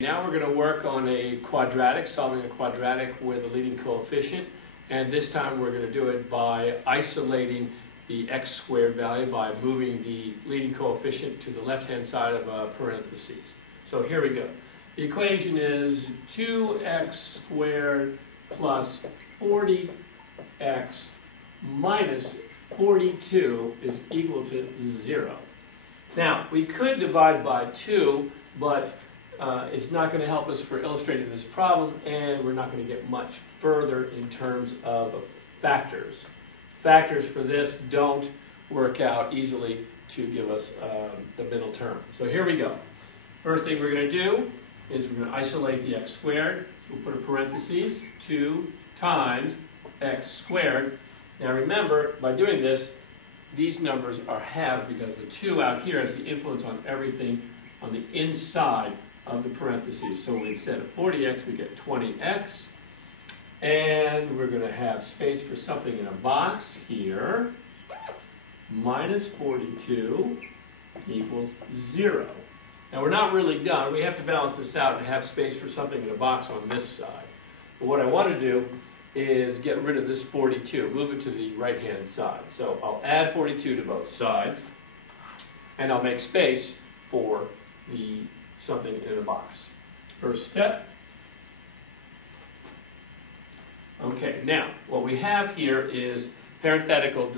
Now we're going to work on a quadratic, solving a quadratic with a leading coefficient, and this time we're going to do it by isolating the x squared value by moving the leading coefficient to the left-hand side of a parentheses. So here we go. The equation is 2x squared plus 40x minus 42 is equal to 0. Now, we could divide by 2, but it's not going to help us for illustrating this problem, and we're not going to get much further in terms of factors. Factors for this don't work out easily to give us the middle term. So here we go. First thing we're going to do is we're going to isolate the x squared. So we'll put a parentheses, 2 times x squared. Now remember, by doing this, these numbers are halved because the 2 out here has the influence on everything on the inside of the parentheses. So instead of 40x, we get 20x. And we're going to have space for something in a box here. Minus 42 equals 0. Now we're not really done. We have to balance this out and have space for something in a box on this side. But what I want to do is get rid of this 42, move it to the right-hand side. So I'll add 42 to both sides, and I'll make space for the something in a box. First step. Okay, now what we have here is parenthetical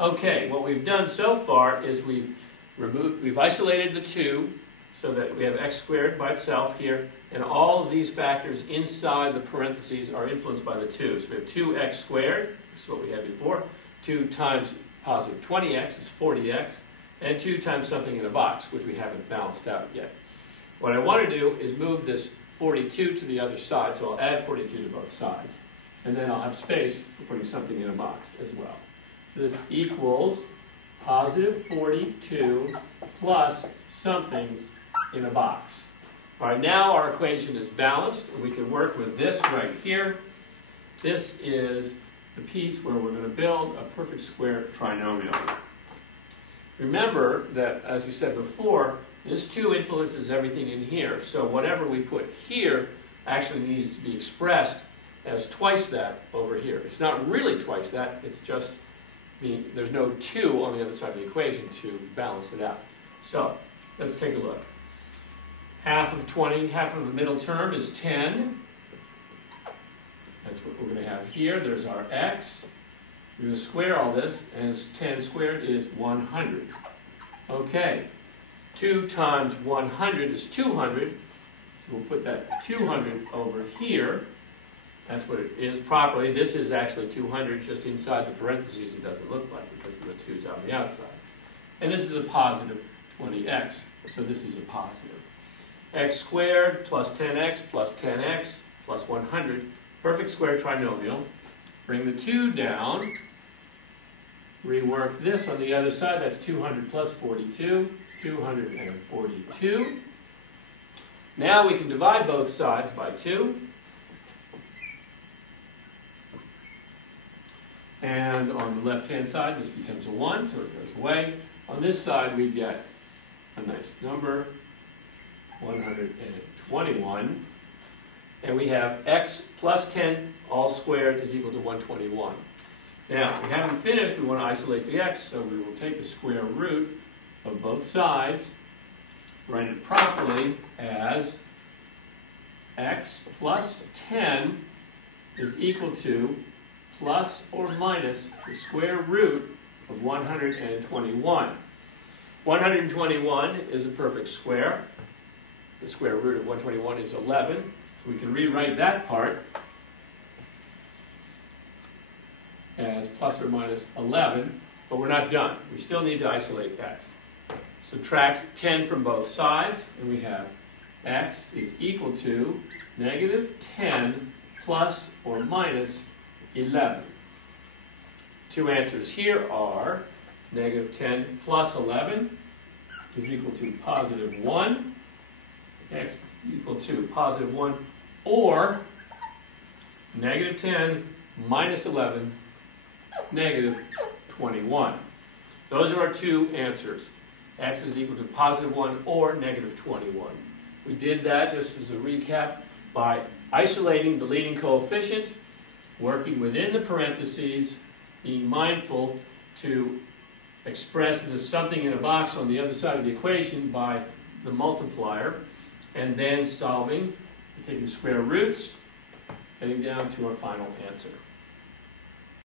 Okay, what we've done so far is we've isolated the 2 so that we have x squared by itself here, and all of these factors inside the parentheses are influenced by the 2. So we have 2x squared, which is what we had before, 2 times positive 20x is 40x, and 2 times something in a box, which we haven't balanced out yet. What I want to do is move this 42 to the other side, so I'll add 42 to both sides. And then I'll have space for putting something in a box as well. So this equals positive 42 plus something in a box. All right, now our equation is balanced, and we can work with this right here. This is the piece where we're going to build a perfect square trinomial. Remember that, as we said before, this 2 influences everything in here. So whatever we put here actually needs to be expressed as twice that over here. It's not really twice that, it's just there's no 2 on the other side of the equation to balance it out. So let's take a look. Half of 20, half of the middle term is 10. That's what we're going to have here. There's our x. We're going to square all this, and 10 squared is 100. Okay, 2 times 100 is 200. So we'll put that 200 over here. That's what it is properly. This is actually 200 just inside the parentheses. It doesn't look like it because of the 2's on the outside. And this is a positive 20x. So this is a positive. X squared plus 10x plus 10x plus 100. Perfect square trinomial. Bring the 2 down. Rework this on the other side. That's 200 plus 42. 242. Now we can divide both sides by 2. And on the left-hand side, this becomes a 1, so it goes away. On this side, we get a nice number, 121. And we have x plus 10 all squared is equal to 121. Now, we haven't finished. We want to isolate the x, so we will take the square root of both sides, write it properly as x plus 10 is equal to plus or minus the square root of 121. 121 is a perfect square. The square root of 121 is 11. So we can rewrite that part as plus or minus 11, but we're not done. We still need to isolate x. Subtract 10 from both sides, and we have x is equal to negative 10 plus or minus 11. 2 answers here are negative 10 plus 11 is equal to positive 1. X equal to positive 1, or negative 10 minus 11, negative 21. Those are our 2 answers. x is equal to positive 1 or negative 21. We did that, just as a recap, by isolating the leading coefficient, working within the parentheses, being mindful to express there's something in a box on the other side of the equation by the multiplier, and then solving, taking square roots, getting down to our final answer.